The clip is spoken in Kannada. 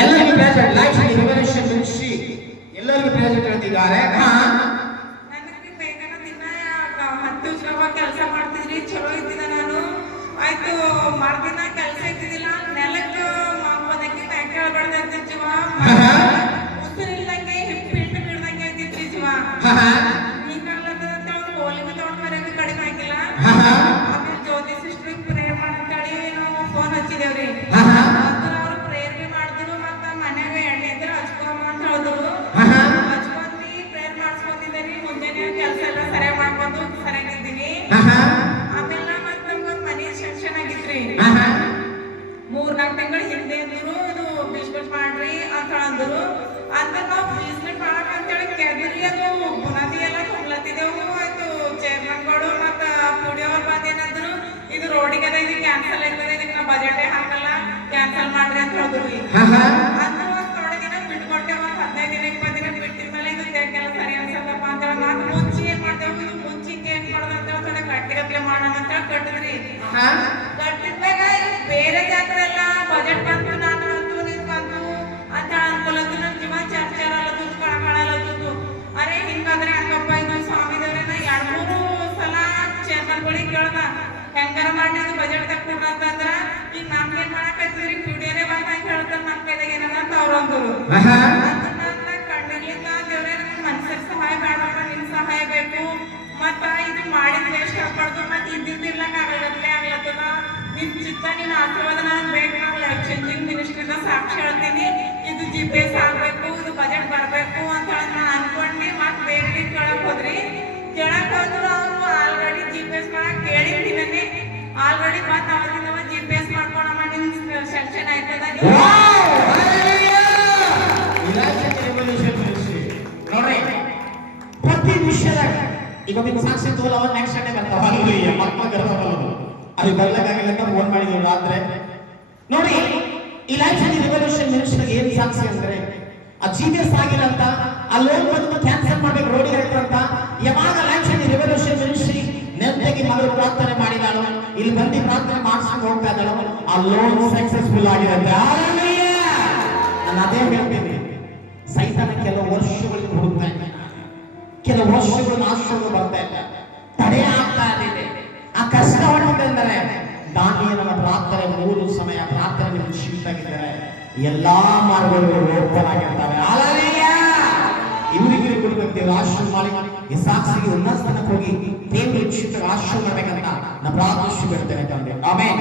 ಎಲ್ಲರಿಗೂ ಪ್ರೆಸೆಂಟ್ ಲೈಫ್ ರಿವಲ್ಯೂಷನ್ ಮಿನಿಸ್ಟ್ರಿ ಎಲ್ಲರಿಗೂ ಪ್ರೆಸೆಂಟ್ ಹೇಳ್ತಿದ್ದಾರೆ. ನನಗೆ ಬೇಗನ ದಿನ 10 ದಿವಸ ಕೆಲಸ ಮಾಡ್ತಿದ್ರಿ, ಚಲೋ ಇದ್ದಿದ್ದ ನಾನು. ಆಯ್ತು ಮರ್ದಿನ ಕೆಲಸ ಇದ್ದಿದ್ದಿಲ್ಲ, ನೆಲಕ್ಕೆ ಬದಕಿ ಮ್ಯಾಕೆ ಬಡ್ದೈತಿ ಜೀವ, ಉಸಿರಿಲ್ಲಂಗೆ ಹಿಟ್ಟು ಬಿಡ್ದಂಗೆ ಇದ್ದಿದ್ರಿ ಜೀವ. ಹಿಂಗಾಗ್ಲತ್ತದ ಅಂತ ಅವ್ರು ಹೋಲಿಗೆ ತಗೊಂಡ್ಬರೋದು ಕಡಿಮೆ ಆಗಿಲ್ಲ. ಆಮೇಲೆ ಜ್ಯೋತಿ ಸಿಸ್ಟ್ರಿಗೆ ಪ್ರೇಯರ್ ಮಾಡಂತೇಳಿ ನಾವು ಫೋನ್ ಹಚ್ಚಿದೇವ್ರಿ. ಅವ್ರು ಪ್ರೇಯರ್ ಬಿ ಮಾಡಿದ್ರು, ಮತ್ತು ಮನ್ಯಾಗ ಎಣ್ಣೆ ಇದ್ರೆ ಹಚ್ಕೊಮ್ಮ ಅಂತ ಹೇಳಿದ್ರು. ಹಚ್ಕೊಂಡಿ ಪ್ರೇಯರ್ ಮಾಡಿಸ್ಕೊಂಡಿದ್ದೀರಿ. ಮುಂಜಾನೆ ಕೆಲಸ ಎಲ್ಲ ಸರಿಯಾಗಿ ಮಾಡ್ಕೊಂಡು ಸರಿಯಾಗಿದ್ದೀನಿ. ಆಮೇಲೆ ಮತ್ತೆ ನಮ್ಗೊಂದು ಮನೆ ಸೆಕ್ಷನ್ ಆಗಿತ್ರಿ. 3-4 ತಿಂಗಳ ಹಿಂದೆ ಅಂದ್ರು ಇದು ಬಿಸ್ನೆಸ್ ಮಾಡ್ರಿ ಅಂತ ಅಂದ್ರು. ಅಂತ ನಾವು ಬಿಸ್ನೆಸ್ ಮಾಡಕ್ ಅಂತೇಳಿ ಕೆದರಿ ಅದು ಬುನಾದಿ ಎಲ್ಲ ತುಂಬಲತ್ತಿದ್ದೆವು. ಆಯ್ತು ಚೇರ್ಮನ್ಗಳು ಮತ್ತು ಪುಡಿ ಅವ್ರು ಬಂದೇನಂದ್ರು, ಇದು ರೋಡಿಗೆ ಅದ, ಇದು ಕ್ಯಾನ್ಸಲ್ ಆಯ್ತದೆ, ಇದಕ್ಕೆ ನಾವು ಬಜೆಟೇ ಹಾಕಲ್ಲ, ಕ್ಯಾನ್ಸಲ್ ಮಾಡ್ರಿ ಅಂತ ಹೇಳಿದ್ರು. ಅಂದ್ರೆ ಒಂದು ಥೋಡೆ ದಿನ ಬಿಟ್ಕೊಟ್ಟೆ, ಒಂದು 15 ದಿನ 20 ದಿನ ಬಿಟ್ಟಿದ ಮೇಲೆ ಇದು ಕೆಲಸ ಸರಿ ಅನ್ಸಲ್ಲಪ್ಪ ಅಂತೇಳಿ ನಾವು ಮುಂಚೆ ಏನ್ ಮಾಡ್ತೇವೆ, ಇದು ಮುಂಚಿಗೆ ಏನ್ ಮಾಡೋದು ಅಂತೇಳಿ ಥೋಡೆ ಗಟ್ಟಿಗಟ್ಲೆ ಮಾಡೋಣ ಅಂತ ಕಟ್ಟಿದ್ರಿ. ಕಟ್ಟಿದ್ಮ್ಯಾಗ ಬೇರೆ ಜಾಗರೆಲ್ಲ ಬಜೆಟ್ ಬಂತು, ನಾನು ಅಂತು ನಿನ್ಗಂತು ಅಂತ ಅನ್ಕೊಳತ್ತು. ನನ್ನ ಜೀವ ಚರ್ಚರಲ್ಲದು ಕಳಕಳಲ್ಲದು. ಅರೆ ಹಿಂಗಾದ್ರೆ ಹಂಗಪ್ಪ, ಇದು ಸ್ವಾಮಿದವ್ರೇನ 2-3 ಸಲ ಚೇರ್ಮನ್ಗಳಿಗೆ ಕೇಳ್ದ ಹೆಂಗಾರ ಮಾಡಿ ಇದು ಬಜೆಟ್ ತಕ್ಕೊಡ್ರ ಅಂತಂದ್ರ, ಈಗ ನಮ್ಗೇನ್ ಮಾಡಕತ್ತೀರಿ ಪಿಡಿಯೋನೇ ಬಂದ ಅಂತ ಹೇಳ್ತಾರೆ, ನಮ್ಮ ಕೈದಾಗ ಏನದ ಅಂತ ಅವ್ರು ಅಂದ್ರು. ಅದನ್ನ ಕಣ್ಣಿರ್ಲಿಂದ ದೇವ್ರೇ ನಮ್ಗೆ ಮನ್ಸಿಗೆ ಸಹಾಯ ಬೇಡಪ್ಪ, ನಿನ್ ಸಹಾಯ ಬೇಕು. ಮತ್ತ ಇದು ಮಾಡಿದ ವೇಸ್ಟ್ ಆಗ್ಬಾರ್ದು, ಮತ್ತೆ ಇದ್ದಿದ್ದಿರ್ಲಂಗ ಆಗ್ಲತ್ತದ. ನಿನ್ ಚಿತ್ತ ನಿನ್ನ ಆಶೀರ್ವಾದ ನನಗೆ ಬೇಕು. ನಾವು ಲೈಫ್ ಚೇಂಜಿಂಗ್ ಮಿನಿಸ್ಟ್ರಿದ ಸಾಕ್ಷಿ ಹೇಳ್ತೀನಿ, ಇದು GPS ಆಗ್ಬೇಕು, ಇದು ಬಜೆಟ್ ಬರಬೇಕು ಅಂತ ಹೇಳಿ ನಾನು ಅನ್ಕೊಂಡಿ. ಮತ್ತೆ ಬೇರೆ ಕೇಳಕ್ ಹೋದ್ರಿ. ಕೇಳಕ್ ಹೋದ್ರು ಅವ್ರು ಆಲ್ರೆಡಿ GPS ಮಾಡಕ್ ಕೇಳಿದ್ದೀನಿ. ಆಲ್ರೆಡಿ ಮತ್ತೆ ಅವತ್ತಿಂದ GPS ಮಾಡ್ಕೊಳಮ್ಮ, ನಿನ್ ಸೆಕ್ಷನ್ ಆಯ್ತದ. ನೋಡ್ರಿ, ಪ್ರತಿ ವಿಷಯದಾಗ ಈಗ ನಿಮ್ಗೆ ಸಾಕ್ಷಿ ತೋಲ ಅವನ್ ನೆಕ್ಸ್ಟ್ ಡೇ ಬರ್ತಾವ. ಮಕ್ಕಳ ಗರ್ಭಗಳು ಅದು ಬರ್ಲಕ್ಕಾಗಿಲ್ಲ ಅಂತ ಫೋನ್ ಮಾಡಿದ್ವಿ ರಾತ್ರಿ. ನೋಡಿ, ಈ ಲೈಫ್ ರಿವಲ್ಯೂಷನ್ ಮಿನಿಸ್ಟರ್ಗೆ ಏನ್ ಸಾಕ್ಷಿ ಅಂದ್ರೆ, ಆ GPS ಆಗಿಲ್ಲ ಅಂತ, ಆ ಲೋನ್ ಬಂದು ಕ್ಯಾನ್ಸಲ್ ಮಾಡ್ಬೇಕು, ರೋಡಿಗೆ ಅಂತ. ಯಾವಾಗ ಲೈಫ್ ರಿವಲ್ಯೂಷನ್ ಮಿನಿಸ್ಟ್ರಿ ನೆಮ್ಮದಿಗೆ ಮಗಳು ಪ್ರಾರ್ಥನೆ ಮಾಡಿದಾಳು, ಇಲ್ಲಿ ಬಂದು ಪ್ರಾರ್ಥನೆ ಮಾಡಿಸ್ಕೊಂಡು ಹೋಗ್ತಾ ಇದ್ದಾಳು, ಆ ಲೋನ್ ಸಕ್ಸಸ್ಫುಲ್ ಆಗಿರುತ್ತೆ. ನಾನು ಅದೇ ಹೇಳ್ತೀನಿ, ಸೈತಾನ ಕೆಲವು ವರ್ಷಗಳಿಗೆ ಹುಡುಕ್ತಾ ಇದ್ದಾನೆ, ಕೆಲವು ವರ್ಷಗಳು ನಾಶಗಳು ಬರ್ತಾ ಇದೆ, ತಡೆ ಆಗ್ತಾ ಇದೆ. ಆ ಕಷ್ಟ ಹೊಂದಿದ್ದಾರೆ. ದಾನಿಯೇಲನ ಪ್ರಾರ್ಥನೆ 3 ಸಮಯ ಪ್ರಾರ್ಥನೆ ನೀವು ಶೀತಾಗಿದ್ದಾರೆ, ಎಲ್ಲಾ ಮಾರ್ಗಗಳು ಓಪನ್ ಆಗಿರ್ತವೆ. ಇವರಿಗೆ ಕೊಡ್ಬೇಕು ಆಶ್ರಮ ಮಾಡಿ ಈ ಸಾಕ್ಷಿಗೆ ಉನ್ನತ ಸ್ಥಾನಕ್ಕೆ ಹೋಗಿ ದೇವರು ಆಶ್ರಮ ಮಾಡ್ಬೇಕಂತ ನಾನು ಪ್ರಾರ್ಥಿಸಿ ಬಿಡ್ತೇನೆ ತಂದೆ. ಆಮೇಲೆ